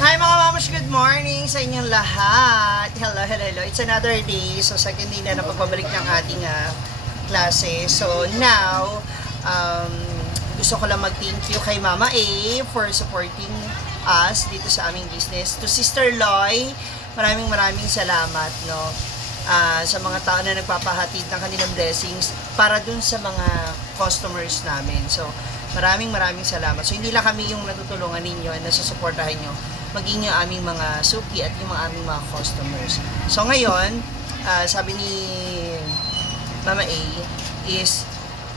Hi mga mamas, good morning sa inyong lahat. Hello, hello, hello. It's another day. So second day na pagbabalik ng ating klase. So now, gusto ko lang mag-thank you kay Mama A for supporting us dito sa aming business. To Sister Loy, maraming salamat, no? Sa mga tao na nagpapahatid ng kanilang blessings para dun sa mga customers namin. So, maraming salamat. So, hindi lang kami yung natutulungan ninyo at nasusuportahan nyo, maging yung aming mga suki at yung aming mga customers. So, ngayon, sabi ni Mama A is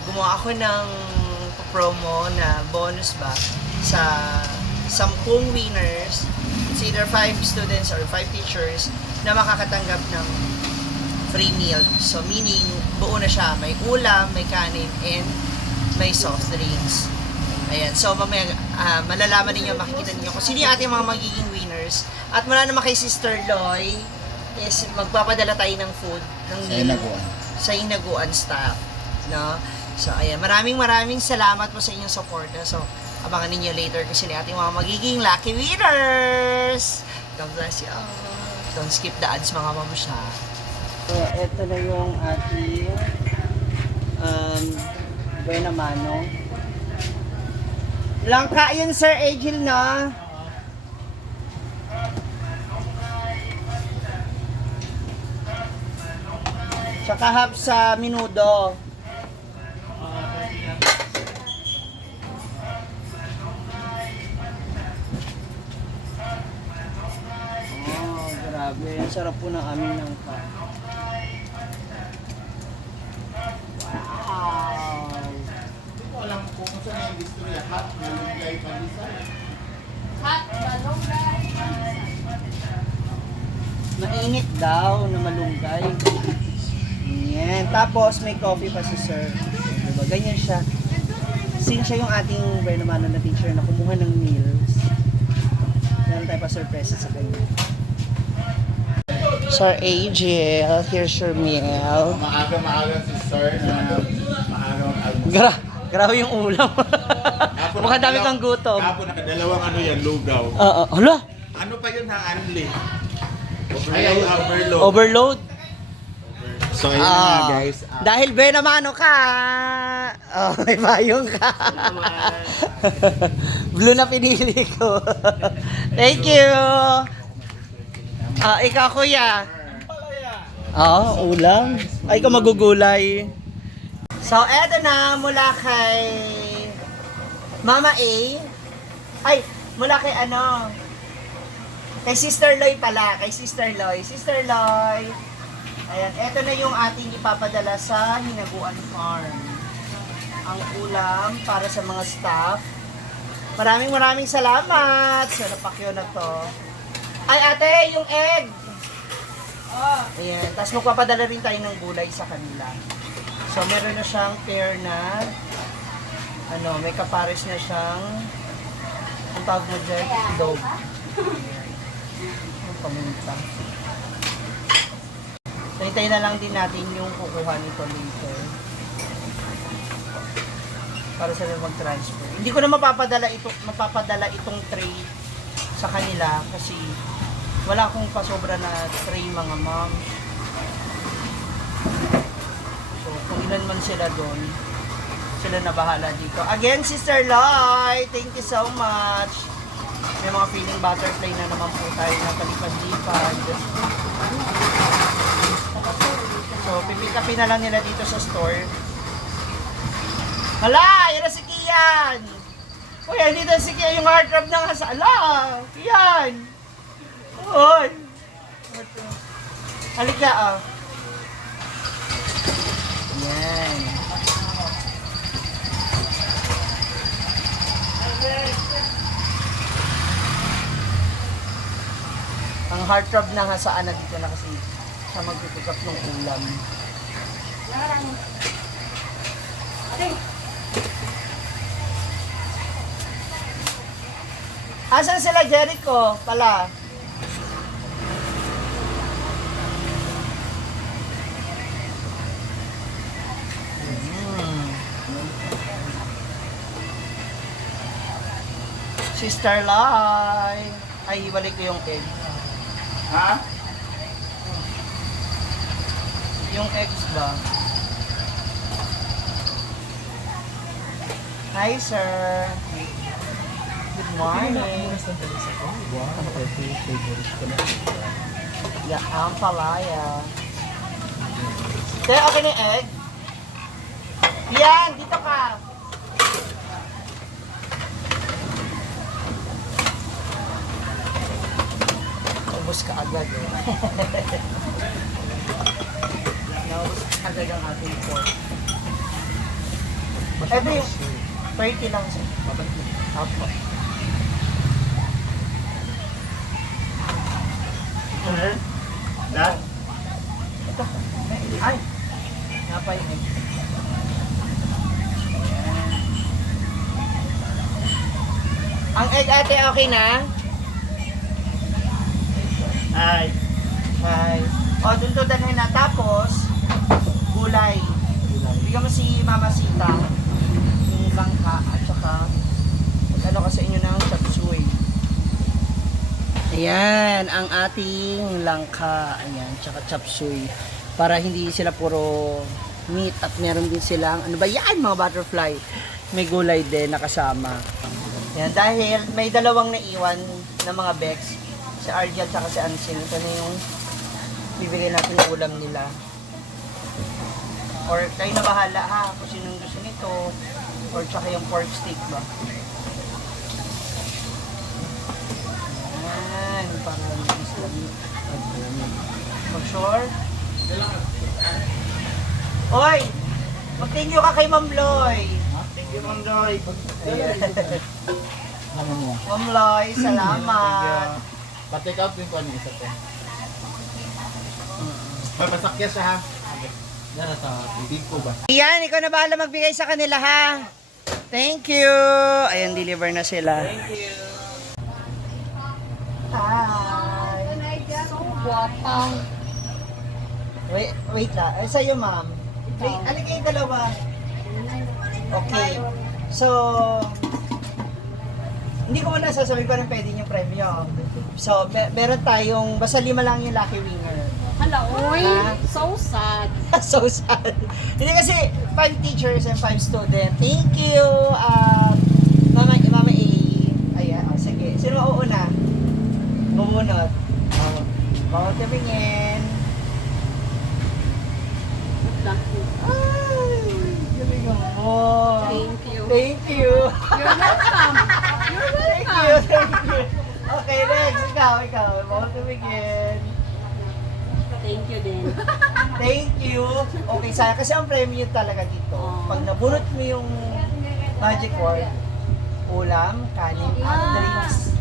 gumawa ako ng promo na bonus ba sa 10 winners. It's either 5 students or 5 teachers na makakatanggap ng free meal. So, meaning, buo na siya. May ulam, may kanin, and may soft drinks. Ayan. So, mamaya, malalaman ninyo, makikita ninyo kung sino yung ating mga magiging winners. At mula naman kay Sister Loy, is magpapadala tayo ng food, ng meal sa Hinaguan staff. No? So, ayan. Maraming salamat po sa inyong support. So, abangan ninyo later kung sino yung ating mga magiging lucky winners. God bless you all. Don't skip the ads, mga mamusha. So, ito na yung ating buena mano. Langka yun, Sir Agil, no? Tsaka half sa minudo. Oh, grabe. Ang sarap po ng aming langka. Alam ko kung saan yung istorya, hot, malunggay, pandesal. Hot, malunggay. Mainit daw na malunggay. Yan. Tapos may coffee pa si Sir. Diba? Ganyan siya. Since siya yung ating Bernamano na teacher na kumuha ng meals, meron tayo pa surprise sa kanya. Sir Agil, here's your meal. Maaga si Sir na maagang almusal. Grabe yung ulam. Mukhang dami kang gutom. Kapon nakadalawang lugaw. Hala? Ano pa yun ha, Anli? Overload. Overload? So ayun na guys. Dahil Bernamano ka. Oh, may bayong ka. Blue na pinili ko. Thank you. Ikaw kuya. Ulam. Ay, ikaw magugulay. So, eto na mula kay Mama A. Ay, mula kay kay Sister Loy pala. Kay Sister Loy. Sister Loy. Ayan, eto na yung ating ipapadala sa Hinaguan Farm. Ang ulam para sa mga staff. Maraming salamat sa napakyo na to. Ay, ate, yung egg. Ayan, tapos magpapadala rin tayo ng gulay sa kanila. So, meron na siyang pair na, may kapares na siyang, ang tawag mo dyan, dog. Ang pamunta. So, hintayin na lang din natin yung kukuha nito later. Para sila mag-transfer. Hindi ko na mapapadala itong tray sa kanila kasi wala akong pasobra na tray, mga mom. So, kung ilan man sila doon, sila na bahala dito. Again, Sister Loy, thank you so much. May mga feeling butterfly na naman po tayo na palipad-lipad. So, pipikapin na lang nila dito sa store. Hala! Yan na si Kian! Uy, dito si Kian yung heartthrob ng hasala! Kian! Uy! Halika, Yan. Ang heartthrob na nga saan na dito na kasi siya magpipick up ng ulam. Asan sila, Jericho? Pala. Sister Lai. Ay, hiwalay ko yung egg. Ha? Yung eggs ba? Hi, sir. Good morning. Yeah, ang palaya. Kaya okay na yung egg? Yan, dito ka. Ubus ka agad eh. Naubos agad ang ating pork. Every 30 lang siya. Apo. Dad? Ito. Ay. Napay egg. Ang egg ate okay na? Ay. Ay. O, dun to dalhin na. Tapos, gulay. Bigyan mo si Mama Sita. Yung langka at saka ano ka sa inyo ng chop suey. Ayan, ang ating langka. Ayan, tsaka chop suey. Para hindi sila puro meat at meron din silang, ano ba yan, mga butterfly. May gulay din nakasama. Yan, dahil may dalawang naiwan na mga Bex. Si Argel at si Ansing. Ito na yung bibigay natin ng ulam nila. Or kayo na bahala ha, kung sinong gusto nito. Or tsaka yung pork steak ba. Yan, para mas lami. For sure? Oy! Mag-thank you ka kay Ma'am Loy. Thank you, Ma'am Loy. Ma'am Loy, salamat. Pa-take out din ko ano isa to. Papasakya siya ha. Yan sa bibig ko ba? Iyan, ikaw na bahala magbigay sa kanila ha. Thank you. Ayan, deliver na sila. Thank you. Hi. So guwapang. Wait lang. Ay, sa'yo, ma'am. Wait, ano kayo dalawa? Okay. So, hindi ko muna sasabihin ko rin pwede yung premyo. So, meron tayong, basta 5 lang yung lucky winner. Hala, uy. Ha? So sad. So sad. Hindi kasi 5 teachers and 5 students. Thank you, Mama A. Ayan, sige. Sino mauuna? Bumunot. Bawat tabingin. Ay, galing mo. Thank you. Thank you. You're welcome. You're Thank welcome. you, thank you. Okay, next. Ikaw. Bawat tabingin. Thank you din. Thank you. Okay, saya kasi ang premium talaga dito. Pag nabunot mo yung magic word, ulam, kanin, at drinks.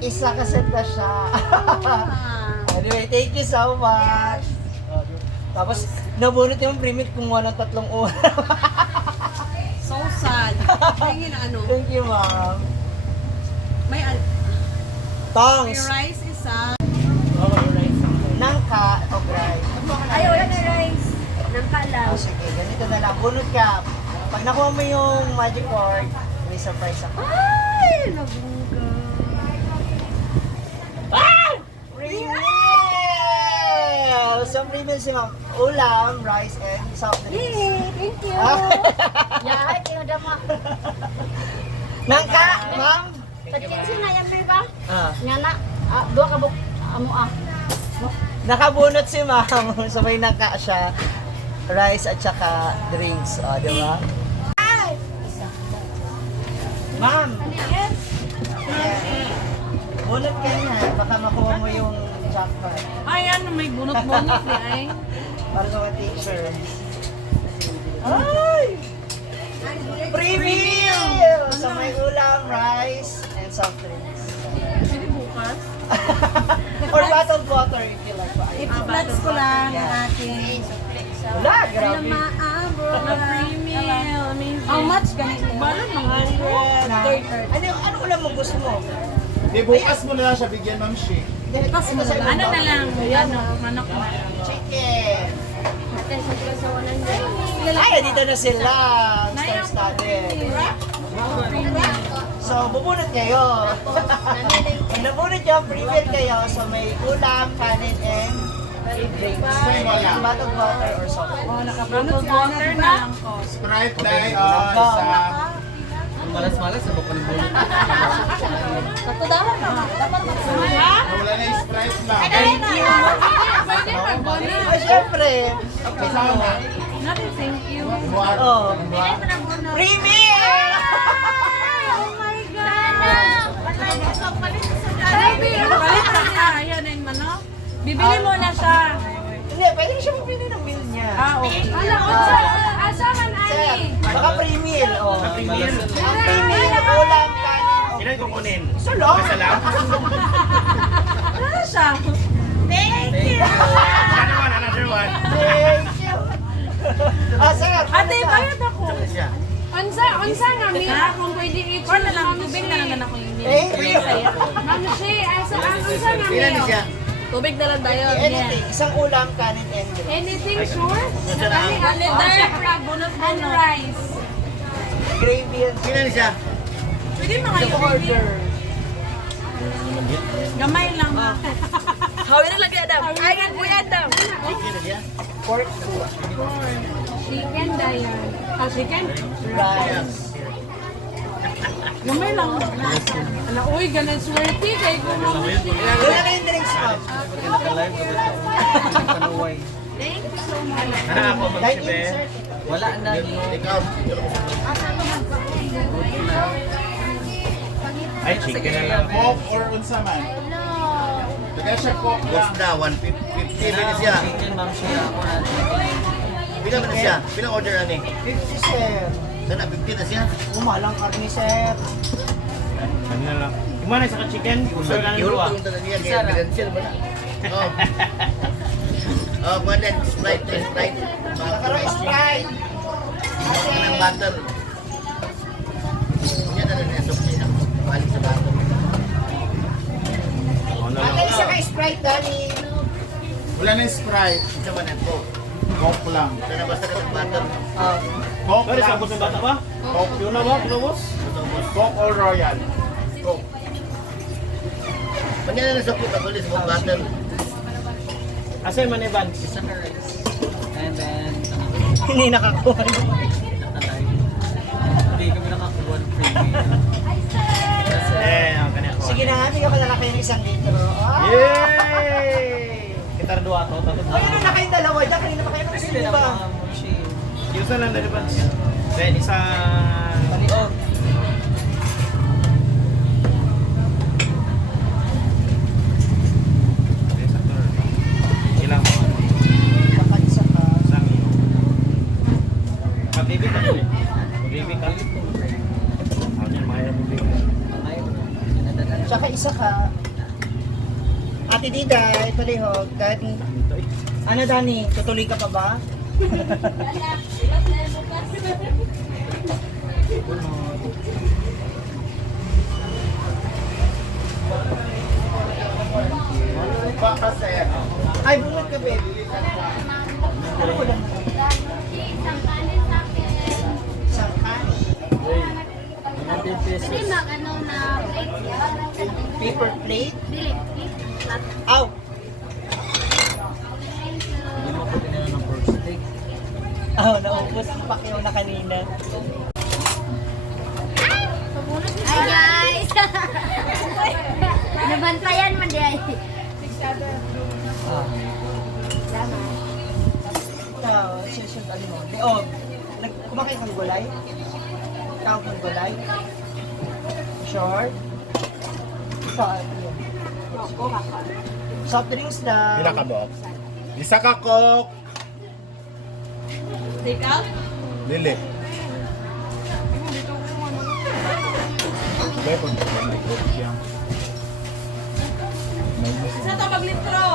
Isa kaset na siya. Anyway, thank you so much. Tapos, nabunot yung premium kumuha ng 3 ulam. So sad. Tingin na ano. Thank you, ma'am. May Tongs, rice isa. nangka, o rice. Ay, wala na rice. Nangka lang. Oh, sige, ganito na lang. Bunot ka. Pag nakuha mo yung magic word, may surprise ako. Ay, nabungga. Premium! So, premium si ma'am. Ulam, rice, and soft drinks. Yay, thank you. Yahay, kayo dama. Nangka, ma'am? Tagkin sina yan, ba? Ah, Nga na, dua ka buk, amo nakabunot si ma'am. So, may nangka siya. Rice at saka drinks. O, di ba? Ma'am, bunot ka na. Baka makuha mo yung jackpot. Ay, ano, may bunot-bunot di ay. Para sa mga teacher. Ay! Premium! So may ulam, rice, and soft drinks. Pwede bukas. Or bottled water if you like. I-flex ko lang ang ating Wala, grabe. maabot na premium. How much ganito? Balon ng 100. Ano ulam mo gusto mo? Di bukas mo na lang siya bigyan, Ma'am Shi. Bukas mo na lang. Ano na lang? Ano? Manok na. Chicken. Ay, dito na sila. Stars natin. So, bubunot kayo. Pag nabunot nyo, prepare kayo. So, may ulam, kanin, and drinks. Bottled water or something. Oh, naka-bottled water na lang ko. Sprite day, isa. Malas-malas sa bukal ng bulong. Katudahan na. Dapat ha? Wala na yung Sprite lang. Thank you. Pwede mag-bonus. Ah, syempre. Kasama. Nothing, thank you. Buwan. Oh. Free meal! Oh my God! Baby, palit na niya. Ayan na yung manok. Bibili mo na siya. Hindi, pwede na siya magbili ng meal niya. Ah, okay. Asa man, Sir, baka free meal. Oh. Free meal. Free meal, ulam, kanin. Ilan kukunin? Isa lang. Isa lang? Ano siya? Thank you. Another one, another one. Thank you. Ah, sir. Ate, bayad ako. Siya. Unsa nga mi Kung pwede i-check Or na lang tubig na lang ako yung Thank you. Ma'am Shi, asa ang unsa nga mi? Ilan na siya? Tubig na lang tayo. Anything. Isang ulam, kanin, and drink. Anything sure? Nasaan na ang- Calendar, bunot And rice. Gravy and Ilan na siya? Pwede mga Sa order. Gamay lang ha. Hawin na lagi Adam. Ay, Kuya Adam. Ilan na siya? Pork soup. Chicken dayan. Ah, chicken? Rice. Gamay lang. Ala, uy, ganun swerte. Kaya kung mamit niya. Wala na yung drinks, ma'am. Panuway. Thank you so much. Ano ako Dine in, magsibe? sir. Wala na. Ikaw. Ay, chicken na lang. Coke or unsa man? Tagay siya Coke lang. Basta 150 na siya. Chicken, ma'am, siya. Bilang na siya? Bilang order na ni? 50, sir. Sana 50 na siya. Umalang karni, sir. Ano na lang. Kumana sa chicken, gusto lang Yun dua. yung talaga niya. Kaya bilansya naman na. Oh. Oh, one then Sprite, Sprite. Pero Sprite. Ng butter. Yan na lang yung sukli na. Balik sa butter. Ano Ate, lang. isa kay Sprite, Dani. Wala na yung Sprite. Isa man ang Coke. Coke lang. Sana basta ka ng butter. Coke Pero lang. sabot ng bata ba? Coke. Yun na ba? Pinubos? Coke or Royal? Coke. Pag yan na sa Coke, ako sa butter. Asa man Evan? And then, Hindi nakakuha. hindi kami nakakuha ng free Eh, ang kanya ko. Sige na nga, bigyan ko na lang kayo ng 1 litro. Ah! Yay! Kitar dua to, tapos Ay, ano na kayong dalawa dyan? Kanina pa kayo nagsin, di ba? Yusa lang dali ba? Then isa Paliog. ilang Baka isa ka. isang Mabibi ka eh. Mabibi ka. Ano yan, mahirap mabibi. Tsaka isa ka. Ate Dida, ito lihog. Kahit... Ano, Dani? Tutuloy ka pa ba? Baka sir. Ay, bunot ka, babe. Ano ko lang? Isang kanin. Pwede mag ano na plate. Paper plate. Dili, plate. Aw! Aw, naubos ang pakyaw na kanina. Hi guys! Nabantayan man di ay. Ikaw, susunod alin mo. Oh, kumakain kang gulay? Tawag ng gulay? Short? Ikaw, ano yun? Soft drinks lang. Pila ka box? Isa ka Coke. Take out? Dili. Dili ko may Coke siya. Isa to maglitro.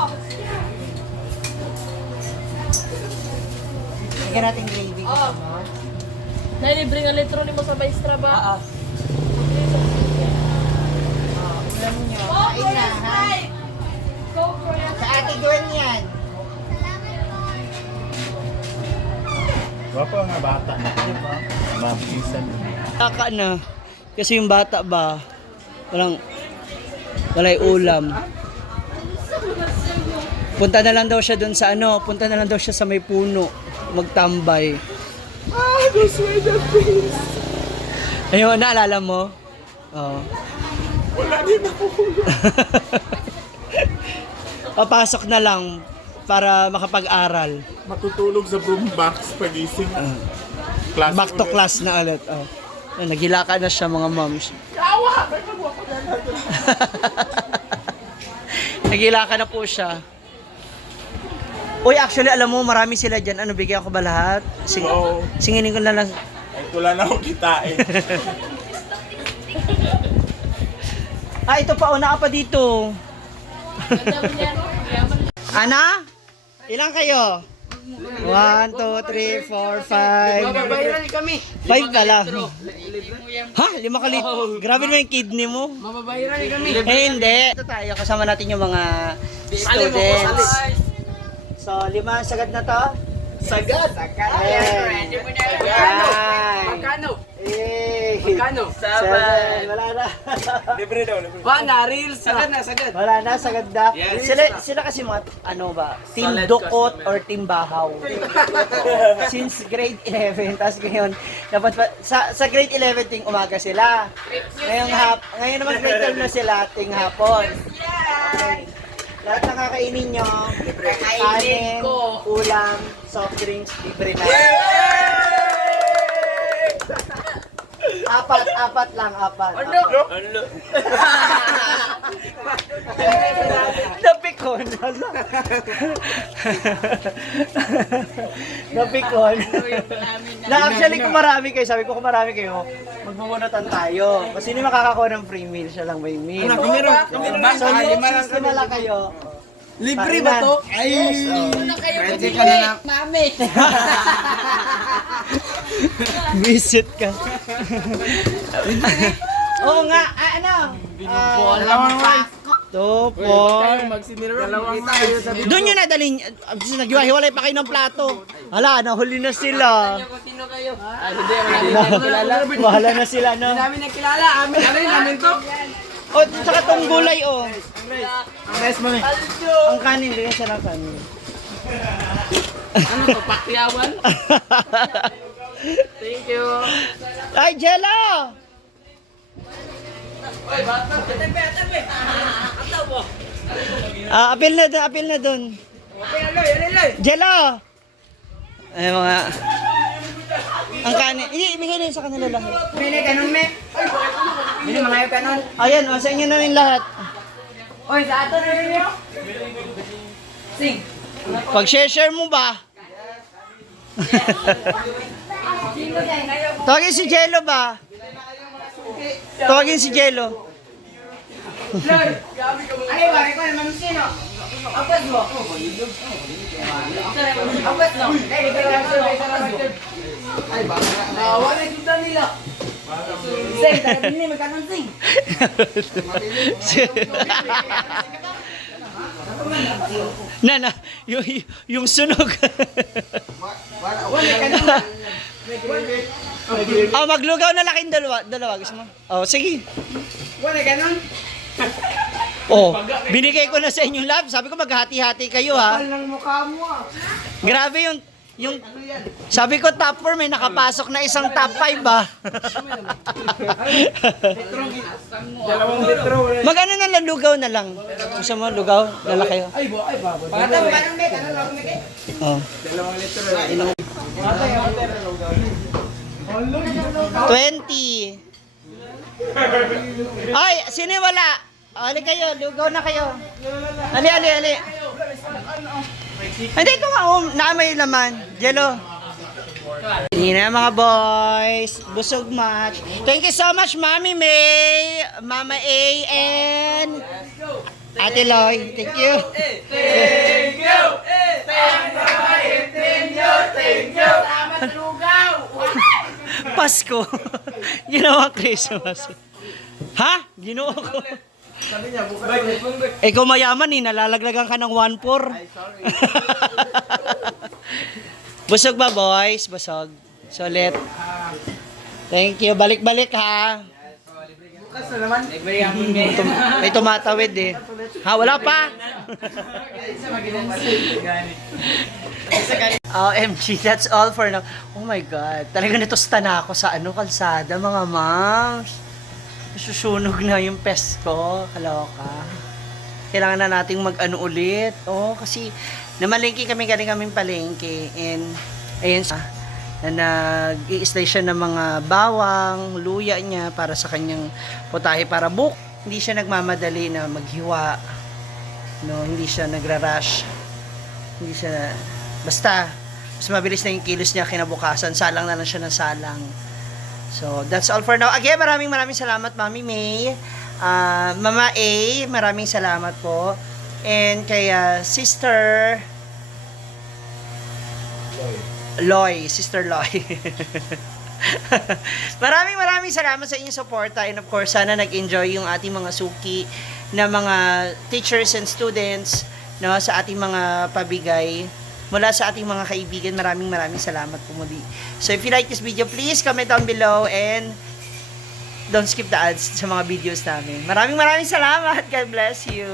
Bigyan natin gravy. Oh. Kasama. Nailibre nga litro ni mo sa Baistra ba? Ah, ulam nyo. Kain na, ha? Sa ate Gwen yan. Wapo nga bata na. Diba? Mabisan. Kaka na. Kasi yung bata ba, walay ulam. Punta na lang daw siya dun sa punta na lang daw siya sa may puno, magtambay. Those were the things. Ayun, naalala mo? Oo. Wala din ako. Papasok na lang para makapag-aral. Matutulog sa boombox pagising. Class Back to ulit. class na ulit. Oh. Nagila ka na siya mga moms. Nagila ka na po siya. Uy, actually, alam mo, marami sila dyan. Ano, bigyan ko ba lahat? Oo. Singinin ko na lang. Ay, wala na akong kitain. Ito pa, una ka pa dito. Ana? Ilang kayo? 1, 2, 3, 4, 5. Mababayaran kami. 5 ka lang. Ha? 5 ka lang? Grabe naman yung kidney mo. Mababayaran kami. Hindi. Ito tayo, kasama natin yung mga students. So, 5 sagad na to? Sagad! Ayan. Magkano? Eh. Magkano? 7. Wala na. Libre daw, libre. Bana, reels. Sagad na, sagad. Wala na, sagad na. Sila kasi mga, team dukot or team bahaw. Since grade 11, tapos ngayon, dapat sa grade 11 ting umaga sila. Ngayon naman grade 12 na sila, ting hapon. Okay. Lahat ng kakainin nyo, kanin, ulam, soft drinks, libre na. Apat lang. Napikon. Napikon. Actually, kung marami kayo, sabi ko kung marami kayo, magbubunutan tayo. Kasi hindi makakakuha ng free meal, siya lang may meal. So, since na lang kayo, Libre ba to? Ay! Pwede ka na na. Mami! Visit ka. Oo nga, Dalawang tayo sa Doon yun nadaling, naghiwa-hiwalay pa kayo ng plato. Hala, nahuli na sila. kung sino kayo. Hindi, wala namin nakilala. Bahala na sila, no? Hindi namin nakilala. Amin, alay namin to. O, tsaka tong gulay, oh. Ang rice, mami. Ang kanin, bigyan siya ng kanin. Ano to, pakyawan? Thank you. Ay, Jello! Oy, bata. Apil na dun. Okay, aloy. Jello! Ay, mga... Ang kanin, ibigay na yun sa kanila lahat. Mini, kanon, me. Mini, mga yung kanon. Ayan, sa inyo na rin lahat. Oy, sa ato na rin yun. Sing. Pag-share mo ba? Tawagin si Jello ba? Tawagin si Jello. Ay, bari ko naman sino. Apas mo. Apas mo. Ay, ikaw lang sila. Ay, baka. Wala yung sudan nila. Sing, tayo din magkanon sing. Na, yung sunog. Maglugaw na laking dalawa. Gusto mo? Sige. Wala ganon. Binigay ko na sa inyong lab. Sabi ko maghati-hati kayo, ha. Ng mukha mo ah. Grabe yung sabi ko top 4 may nakapasok na isang top 5 ba? Dalawang litro. Magano na lang lugaw na lang. Gusto mo lugaw? Dala kayo. Ay, babo. Pagkata mo kanon me, kanon lang me. Oh. Dalawang litro. 20. Ay, sino wala? Ali kayo, lugaw na kayo. Ali. Hindi ko nga, na may laman. Jello. Hindi na mga boys. Busog match. Thank you so much, Mami May, Mama A, and Ate Loy. Thank you. Salamat lugaw. Pasko. Ginawa Christmas. Ha? Ginawa ko. Ikaw mayaman nalalaglagan ka ng 1-4. Busog ba, boys? Busog. Solid. Thank you. Balik-balik, ha? Bukas na naman. May tumatawid eh. Ha, wala pa? OMG, that's all for now. Oh my God. Talaga nitosta na ako sa kalsada, mga moms. Susunog na yung pest ko. Kaloka. Kailangan na nating ulit. Oh, kasi namalengke kami, galing kaming palengke. And, ayun na nag-i-stay siya ng mga bawang, luya niya para sa kanyang potahe para book. Hindi siya nagmamadali na maghiwa. No, hindi siya nagra-rush. Hindi siya, basta, mas mabilis na yung kilos niya kinabukasan. Salang na lang siya ng salang. So, that's all for now. Again, maraming salamat, Mami May. Mama A, maraming salamat po. And kay Sister Sister Loy. maraming salamat sa inyong suporta, and of course sana nag-enjoy yung ating mga suki na mga teachers and students, no, sa ating mga pabigay mula sa ating mga kaibigan. Maraming salamat po muli. So if you like this video, please comment down below and don't skip the ads sa mga videos namin. Maraming salamat. God bless you.